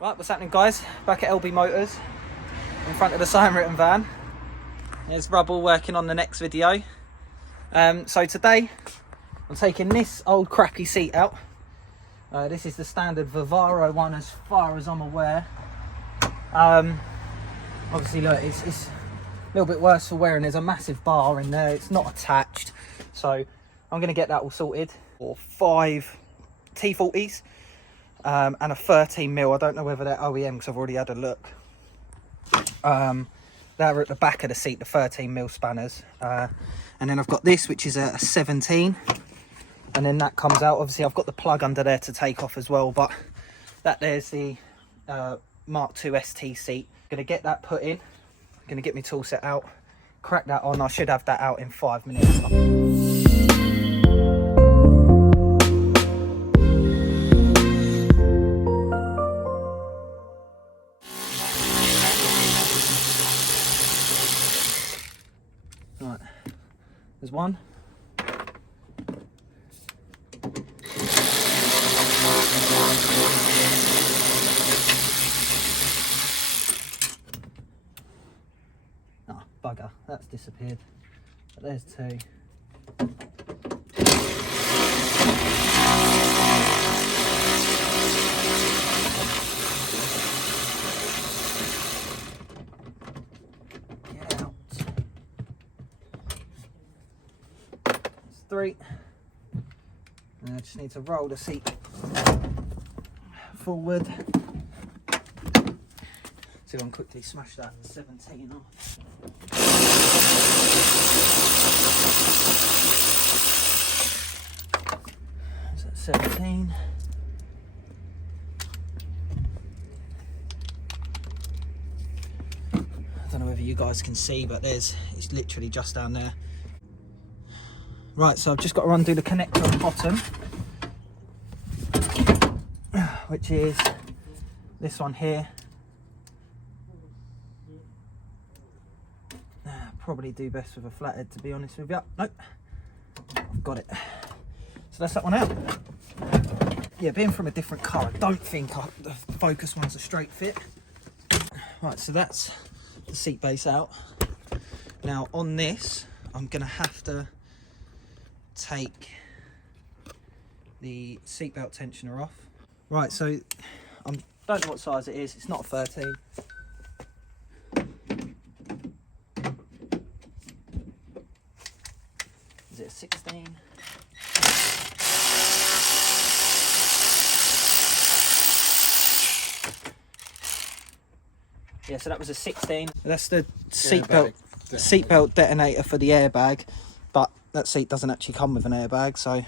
Right, what's happening, guys? Back at LB Motors in front of the sign written van. There's Rubble working on the next video. So today I'm taking this old crappy seat out. This is the standard Vivaro one as far as I'm aware. Obviously look, it's a little bit worse for wearing. There's a massive bar in there, it's not attached. So I'm going to get that all sorted. Or 5 T40s. And a 13mm. I don't know whether they're OEM because I've already had a look. They're at the back of the seat, the 13mm spanners. And then I've got this, which is a 17. And then that comes out. Obviously, I've got the plug under there to take off as well. But there's the Mark II ST seat. Going to get that put in. Going to get my tool set out. Crack that on. I should have that out in 5 minutes. Right, there's one. Oh, bugger, that's disappeared. But there's 2. Get out. 3. And I just need to roll the seat forward. See if I can quickly smash that 17 off. So that's 17. I don't know whether you guys can see, but it's literally just down there. Right, so I've just got to undo the connector at the bottom, which is this one here. Probably do best with a flathead, to be honest with you. Nope, I've got it. So that's that one out. Yeah, being from a different car, I don't think the Focus one's a straight fit. Right, so that's the seat base out. Now on this, I'm gonna have to take the seatbelt tensioner off. Right, so I don't know what size it is. It's not a 13. Is it a 16? Yeah, so that was a 16. That's the seatbelt detonator for the airbag, but that seat doesn't actually come with an airbag, so.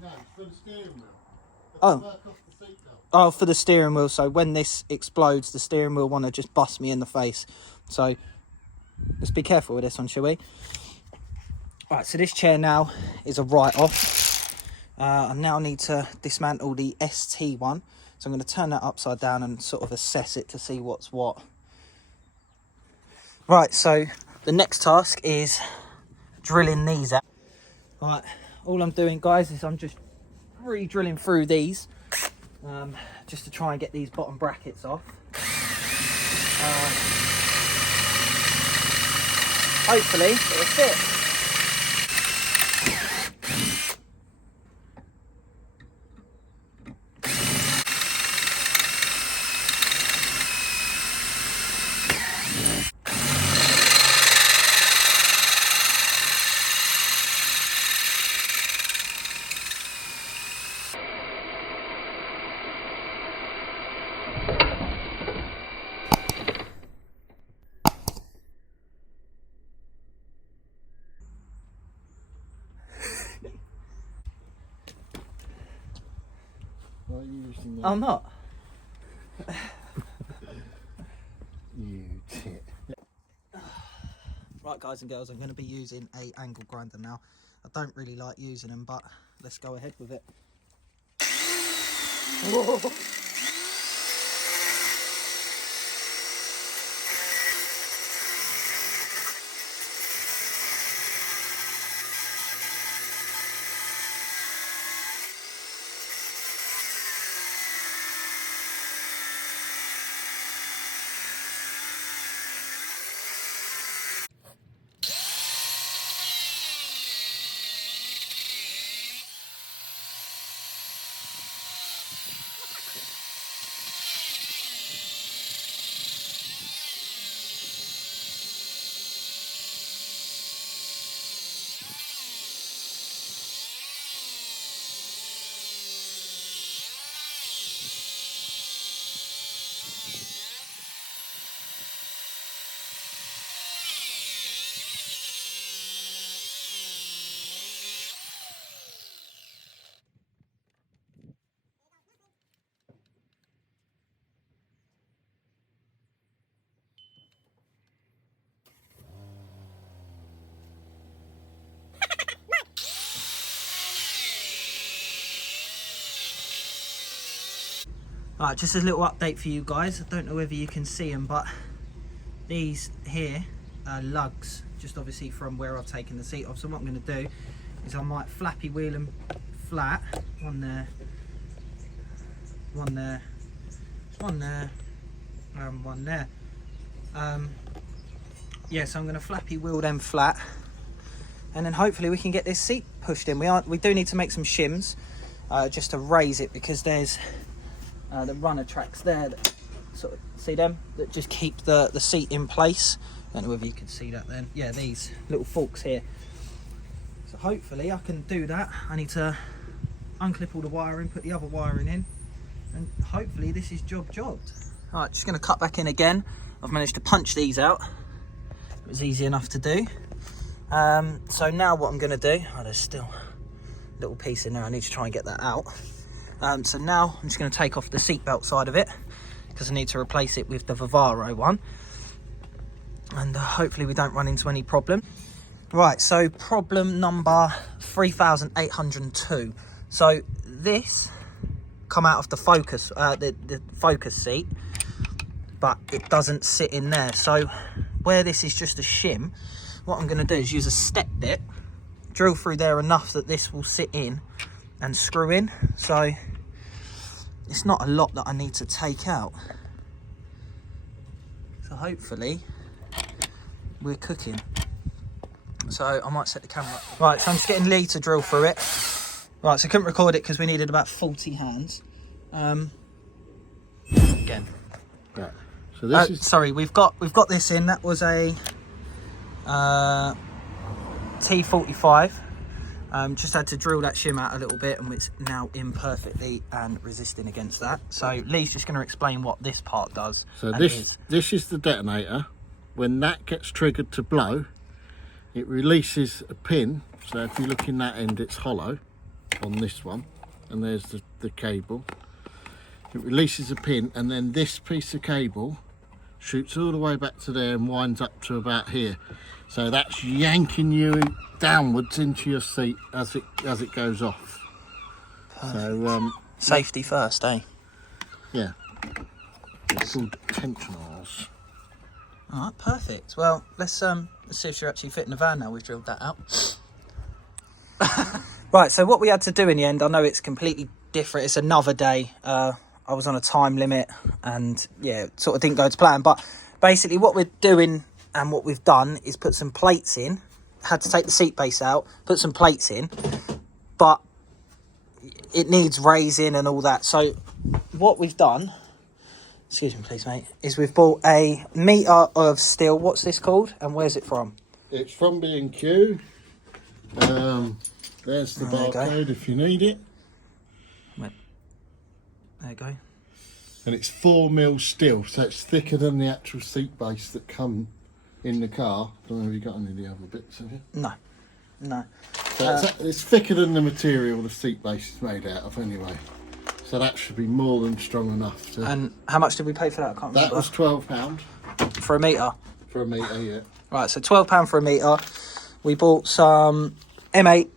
No, for the steering wheel. Oh, for the steering wheel. So when this explodes, the steering wheel want to just bust me in the face. So let's be careful with this one, shall we? Right, so this chair now is a write-off. I now need to dismantle the ST one. So I'm going to turn that upside down and sort of assess it to see what's what. Right, so the next task is drilling these out. Right, all I'm doing, guys, is I'm just re-drilling through these just to try and get these bottom brackets off. Hopefully it'll fit. I'm not. You tit. Right, guys and girls, I'm going to be using a angle grinder now. I don't really like using them, but let's go ahead with it. Whoa. Alright, just a little update for you guys. I don't know whether you can see them, but these here are lugs, just obviously from where I've taken the seat off. So what I'm going to do is I might flappy wheel them flat, one there, one there, one there, and one there. Yeah, so I'm going to flappy wheel them flat, and then hopefully we can get this seat pushed in. We do need to make some shims just to raise it, because there's the runner tracks there that sort of, see them, that just keep the seat in place. I don't know whether you can see that then. Yeah, these little forks here. So hopefully I can do that. I need to unclip all the wiring, put the other wiring in, and hopefully this is jobbed. Alright, just going to cut back in again. I've managed to punch these out. It was easy enough to do. So now what I'm going to do, oh, there's still a little piece in there, I need to try and get that out. So now I'm just going to take off the seatbelt side of it, because I need to replace it with the Vivaro one, and hopefully we don't run into any problem. Right, so problem number 3802. So this come out of the Focus, the Focus seat, but it doesn't sit in there. So where this is just a shim, what I'm going to do is use a step bit, drill through there enough that this will sit in and screw in. So it's not a lot that I need to take out. So hopefully we're cooking. So I might set the camera up. Right, so I'm just getting Lee to drill through it. Right, so I couldn't record it because we needed about 40 hands. Again. Right. So this is... Sorry, we've got this in. That was a T45. Just had to drill that shim out a little bit, and it's now in perfectly and resisting against that. So Lee's just going to explain what this part does. So this is the detonator. When that gets triggered to blow, it releases a pin. So if you look in that end, it's hollow on this one, and there's the cable. It releases a pin, and then this piece of cable shoots all the way back to there and winds up to about here. So that's yanking you downwards into your seat as it goes off. Perfect. So safety first, eh? Yeah, it's called tensionals. All right, perfect. Well, let's see if you're actually fitting the van now we've drilled that out. Right, so what we had to do in the end, I know it's completely different. It's another day. I was on a time limit, and yeah, it sort of didn't go to plan. But basically what we're doing and what we've done is put some plates in. Had to take the seat base out, put some plates in, but it needs raising and all that. So what we've done, excuse me please mate, is we've bought a metre of steel. What's this called and where's it from? It's from B&Q. There's the barcode if you need it. There you go. And it's 4mm steel, so it's thicker than the actual seat base that come in the car. Don't know if you got any of the other bits, have you? No. So it's thicker than the material the seat base is made out of anyway. So that should be more than strong enough to... And how much did we pay for that? I can't remember. That was £12. For a metre? For a metre, yeah. Right, so £12 for a metre. We bought some M8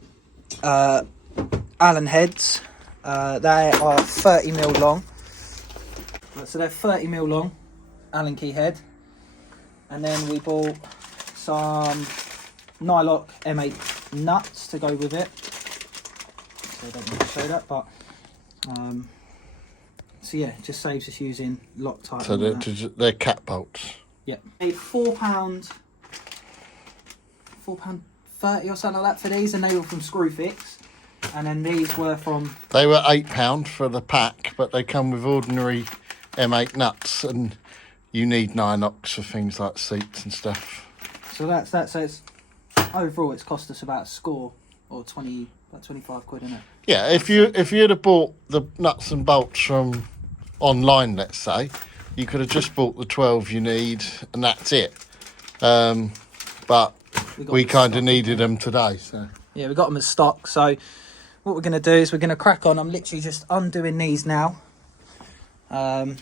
Allen heads. They are 30mm long. Right, so they're 30mm long, Allen key head. And then we bought some Nylock M8 nuts to go with it. So I don't need to show that, but so yeah, it just saves us using Loctite. So they're cat bolts. Yeah, paid £4.30 or something like that for these, and they were from Screwfix. And then these were from... They were £8 for the pack, but they come with ordinary M8 nuts, and you need Nylock for things like seats and stuff. So that's that. So it's overall, it's cost us about a score, or 25 quid, isn't it? Yeah, if you'd have bought the nuts and bolts from online, let's say, you could have just bought the 12 you need, and that's it. But we kind of needed them today, so... Yeah, we got them as stock, so... What we're going to do is we're going to crack on. I'm literally just undoing these now. I'll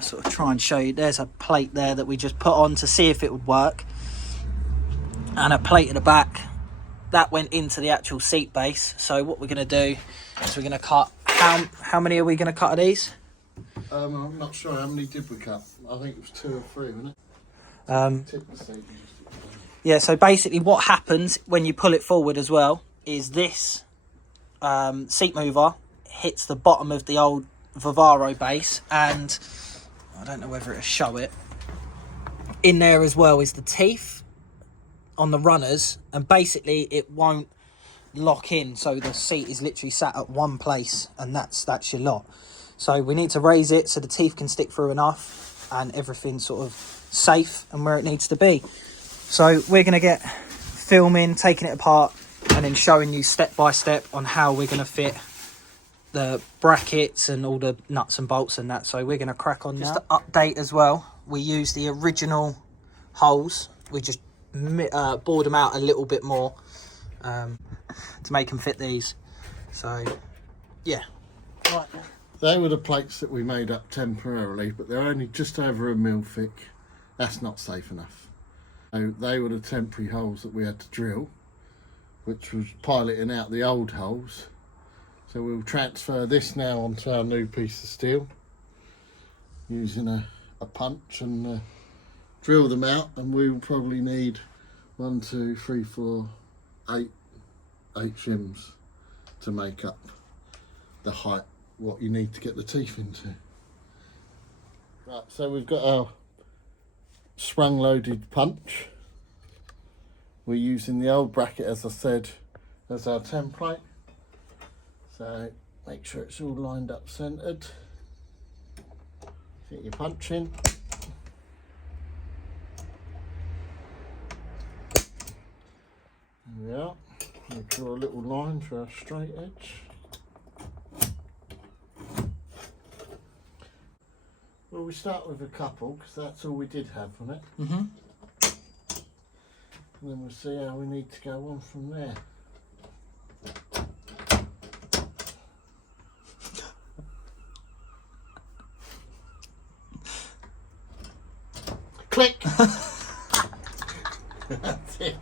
sort of try and show you. There's a plate there that we just put on to see if it would work. And a plate at the back. That went into the actual seat base. So what we're going to do is we're going to cut... How many are we going to cut of these? I'm not sure how many did we cut. I think it was 2 or 3, wasn't it? Tip the seat. Yeah, so basically what happens when you pull it forward as well is this seat mover hits the bottom of the old Vivaro base, and I don't know whether it'll show it. In there as well is the teeth on the runners, and basically it won't lock in, so the seat is literally sat at one place, and that's your lot. So we need to raise it so the teeth can stick through enough and everything's sort of safe and where it needs to be. So we're going to get filming, taking it apart, and then showing you step by step on how we're going to fit the brackets and all the nuts and bolts and that. So we're going to crack on now. Just to update as well, we use the original holes. We just bored them out a little bit more to make them fit these. So yeah, right. They were the plates that we made up temporarily, but they're only just over 1 mil thick. That's not safe enough. So they were the temporary holes that we had to drill, which was piloting out the old holes. So we'll transfer this now onto our new piece of steel using a punch and drill them out, and we'll probably need 1, 2, 3, 4, 8 shims to make up the height what you need to get the teeth into. Right, so we've got our sprung loaded punch. We're using the old bracket, as I said, as our template. So make sure it's all lined up centered. Get your punch in. There we are. We'll draw a little line for our straight edge. Well, we start with a couple because that's all we did have on it. And then we'll see how we need to go on from there. Click! That's it.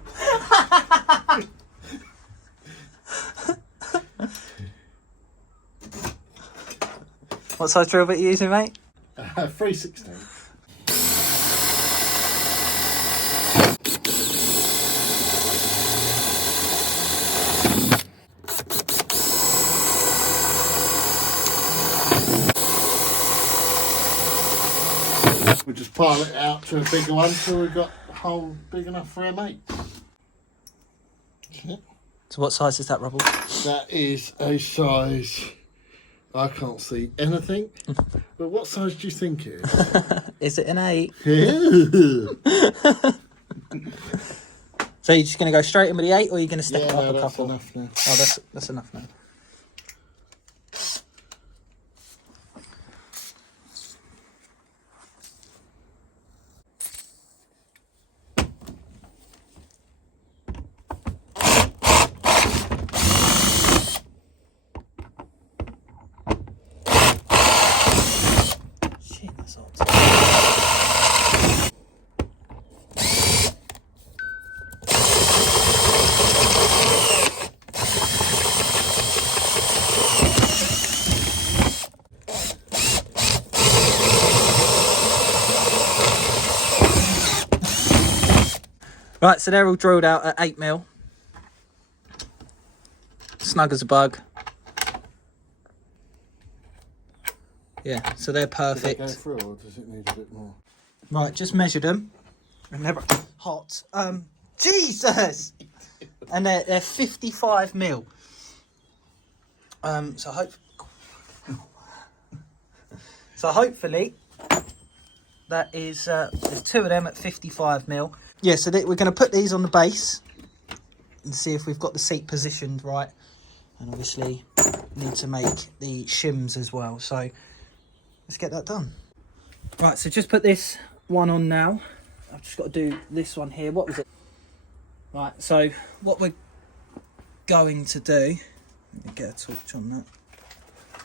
What size drill bit are you using, mate? 3/16. We'll just pile it out to a bigger one till we've got a hole big enough for our mate. So what size is that, Rubble? That is a size, I can't see anything, but what size do you think it is? Is it an 8? Yeah. So you're just going to go straight in with the 8, or are you going to step it up a that's couple? enough now. Oh, that's enough now. Shit, that's old. Right, so they're all drilled out at 8mm. Snug as a bug. Yeah, so they're perfect. Does it go through, or does it need a bit more? Right, just measured them. And they're hot. Jesus! And they're 55mm. So hopefully that is there's 2 of them at 55mm. Yeah, so we're going to put these on the base and see if we've got the seat positioned right. And obviously need to make the shims as well. So let's get that done. Right, so just put this one on now. I've just got to do this one here. What was it? Right, so what we're going to do, let me get a torch on that.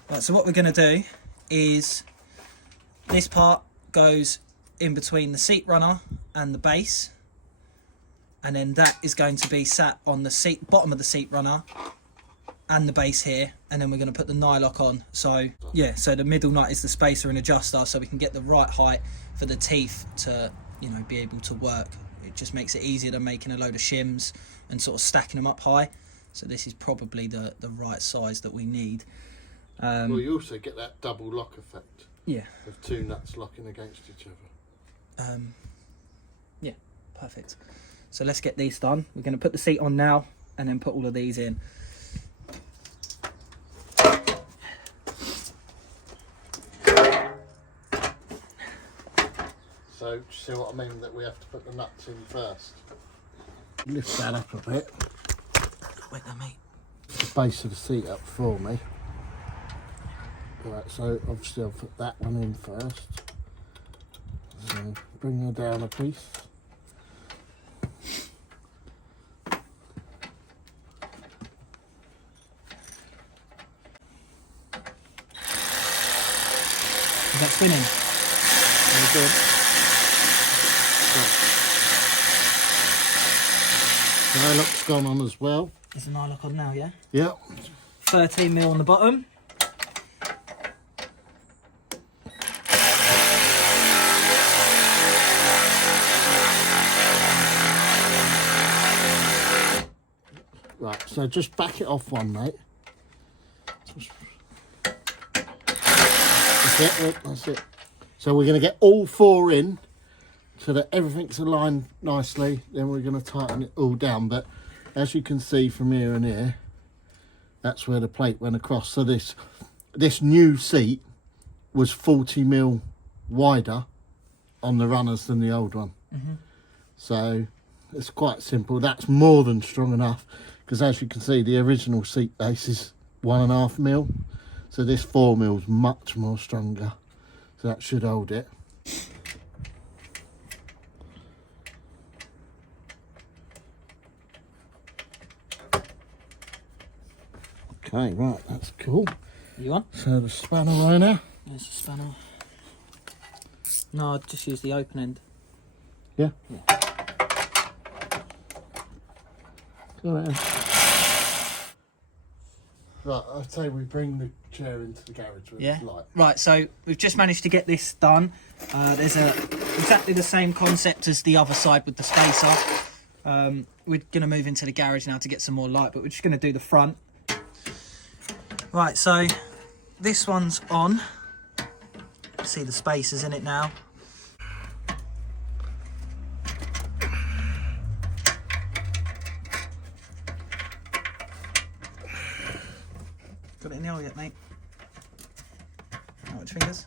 Right, so what we're going to do is this part goes in between the seat runner and the base, and then that is going to be sat on the seat bottom of the seat runner, and the base here, and then we're going to put the nylock on. So yeah, so the middle nut is the spacer and adjuster, so we can get the right height for the teeth to, you know, be able to work. It just makes it easier than making a load of shims and sort of stacking them up high. So this is probably the right size that we need. Well, you also get that double lock effect. Yeah. Of two nuts locking against each other. Yeah, perfect. So let's get these done. We're going to put the seat on now and then put all of these in. So, see what I mean, that we have to put the nuts in first. Lift that up a bit. Wait there, mate. The base of the seat up for me. Right, so obviously I'll put that one in first. So bring her down a piece. Is that spinning? Very good. The nylock's gone on as well. Is the nylock on now, yeah? Yep. 13mm on the bottom. Right, so just back it off one, mate. That's it, look, that's it. So we're going to get all four in so that everything's aligned nicely. Then we're going to tighten it all down. But as you can see from here and here, that's where the plate went across. So this new seat was 40mm wider on the runners than the old one. So it's quite simple. That's more than strong enough, because as you can see, the original seat base is 1.5mm. So this 4mm is much more stronger. So that should hold it. Okay, right, that's cool. You on? So the spanner liner. There's the spanner. No, I'd just use the open end. Yeah. Yeah. Go ahead. Right, I'd say we bring the chair into the garage with Yeah. light. Right, so we've just managed to get this done. There's exactly the same concept as the other side with the spacer. We're going to move into the garage now to get some more light, but we're just going to do the front. Right, so this one's on. See the spacers in it now. Got it in the hole yet, mate? Which fingers?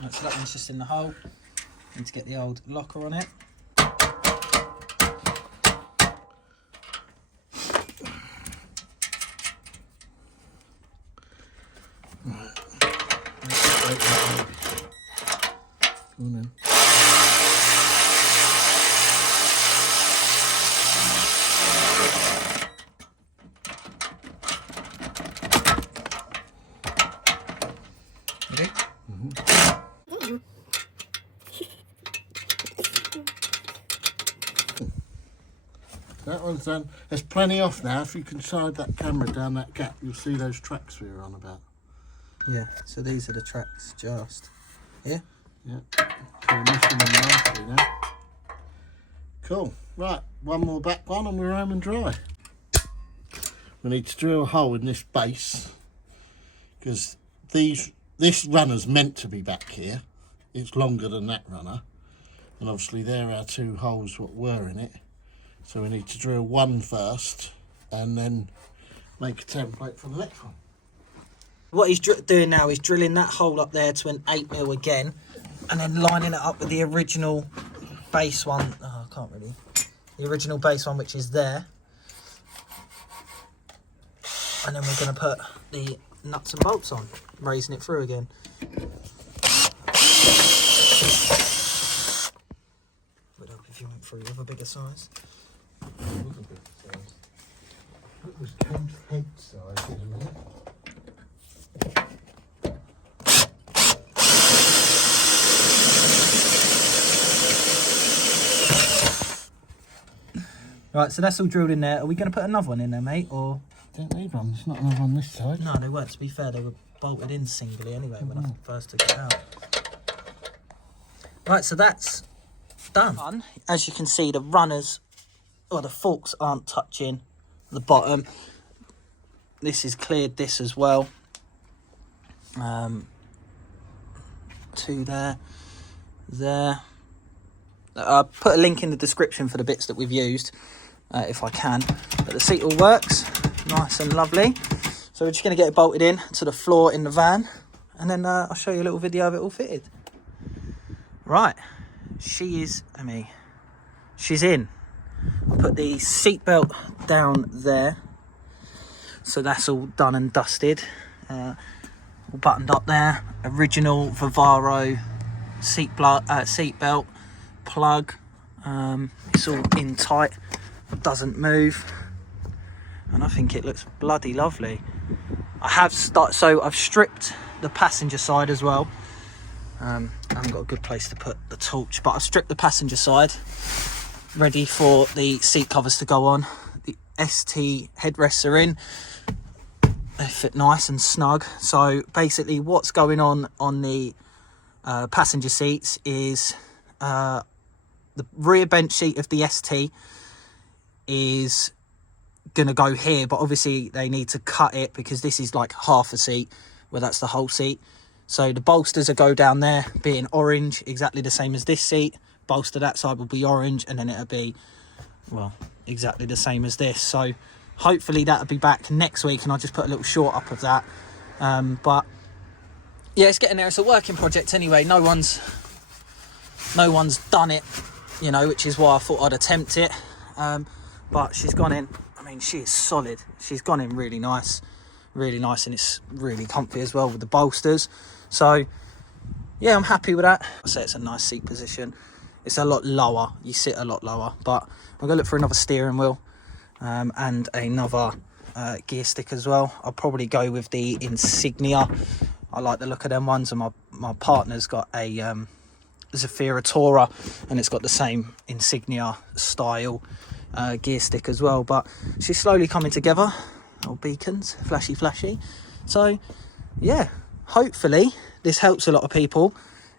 Right, so that one's just in the hole. Need to get the old locker on it. Go on then. Ready? That one's done. There's plenty off now. If you can slide that camera down that gap, you'll see those tracks we were on about. Yeah, so these are the tracks just here. Yeah. So we're missing them nicely now. Cool. Right, one more back one and we're home and dry. We need to drill a hole in this base because this runner's meant to be back here. It's longer than that runner, and obviously there are two holes what were in it. So we need to drill one first and then make a template for the next one. What he's doing now is drilling that hole up there to an 8mm again, and then lining it up with the original base one. Oh, I can't really. The original base one, which is there. And then we're going to put the nuts and bolts on, raising it through again. Put up if you went through with a bigger size. It was Cabe's head size, isn't it? Right, so that's all drilled in there. Are we going to put another one in there, mate, or...? Don't need one, there's not another on this side. No, they weren't. To be fair, they were bolted in singly anyway when I first took it out. Right, so that's done. As you can see, the runners, or the forks aren't touching the bottom. This is cleared this as well. Two there. I'll put a link in the description for the bits that we've used, if I can. But the seat all works, nice and lovely. So we're just going to get it bolted in to the floor in the van, and then I'll show you a little video of it all fitted. Right, she's in. I'll put the seat belt down there, so that's all done and dusted. All buttoned up there. Original Vivaro seat belt plug. It's all in tight, doesn't move, and I think it looks bloody lovely. I've stripped the passenger side as well. I haven't got a good place to put the torch, but I've stripped the passenger side, ready for the seat covers to go on. The ST headrests are in. They fit nice and snug. So basically what's going on the passenger seats is the rear bench seat of the ST is gonna go here, but obviously they need to cut it because this is like half a seat where that's the whole seat. So the bolsters will go down there being orange, exactly the same as this seat. Bolster that side will be orange, and then it'll be, well, exactly the same as this. So hopefully that'll be back next week, and I'll just put a little short up of that. But yeah, it's getting there. It's a working project anyway. No one's done it, you know, which is why I thought I'd attempt it. But she's gone in. I mean, she is solid. She's gone in really nice, and it's really comfy as well with the bolsters. So yeah, I'm happy with that. I say it's a nice seat position. It's a lot lower. You sit a lot lower. But I'm gonna look for another steering wheel and another gear stick as well. I'll probably go with the Insignia. I like the look of them ones, and my partner's got a Zafira Tourer, and it's got the same Insignia style gear stick as well. But she's slowly coming together. Old beacons, flashy. So yeah, hopefully this helps a lot of people.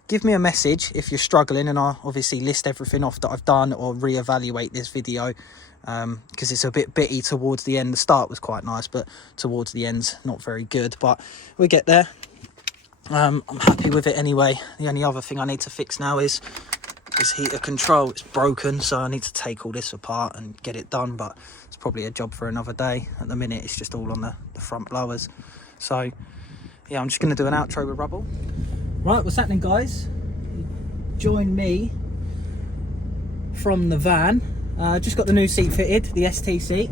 Give me a message if you're struggling, and I'll obviously list everything off that I've done, or reevaluate this video, because it's a bit bitty towards the end. The start was quite nice, but towards the end's not very good, but we get there. I'm happy with it anyway. The only other thing I need to fix now is this heater control. It's broken, so I need to take all this apart and get it done, but it's probably a job for another day. At the minute it's just all on the front blowers. So yeah, I'm just going to do an outro with rubble. Right, what's happening, guys? Join me from the van. Just got the new seat fitted, the ST seat,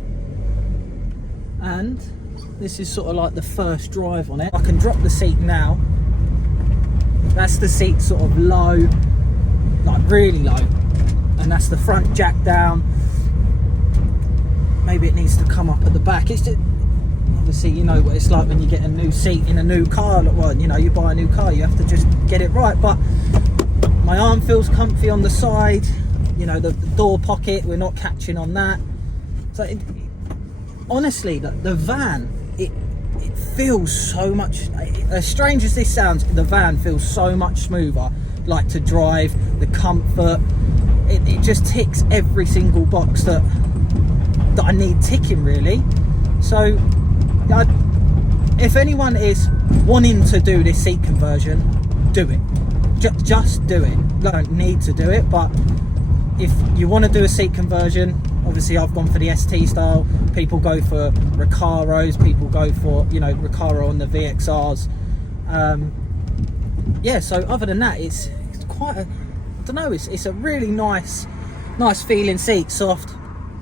and this is sort of like the first drive on it. I can drop the seat now. That's the seat sort of low, like really low, and that's the front jack down. Maybe it needs to come up at the back. It's just, obviously, you know what it's like when you get a new seat in a new car. Well, you know, you buy a new car, you have to just get it right. But my arm feels comfy on the side. You know, the door pocket, we're not catching on that. So honestly, the van, it feels so much, as strange as this sounds, the van feels so much smoother, like to drive, the comfort. It just ticks every single box that I need ticking, really. So if anyone is wanting to do this seat conversion, do it. Just do it. You don't need to do it, but if you want to do a seat conversion, obviously I've gone for the ST style. People go for Recaros, people go for, you know, Recaro on the VXRs. Yeah, so other than that, it's quite a, I don't know, it's a really nice feeling seat. Soft,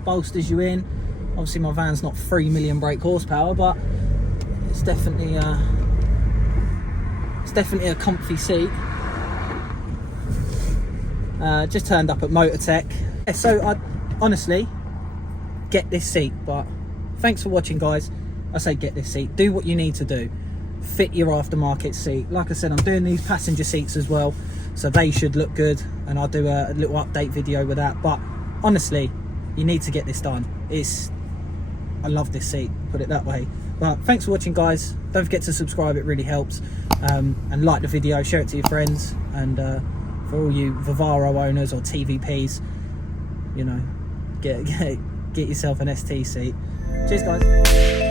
bolsters you in. Obviously my van's not 3 million brake horsepower, but it's definitely a comfy seat. Just turned up at MotorTech. Yeah, so I honestly get this seat. But thanks for watching, guys. I say get this seat. Do what you need to do. Fit your aftermarket seat. Like I said, I'm doing these passenger seats as well, so they should look good, and I'll do a little update video with that. But honestly, you need to get this done. I love this seat, put it that way. But thanks for watching, guys. Don't forget to subscribe, it really helps. And like the video, share it to your friends. And for all you Vivaro owners or TVPs, you know, get yourself an ST seat. Cheers, guys.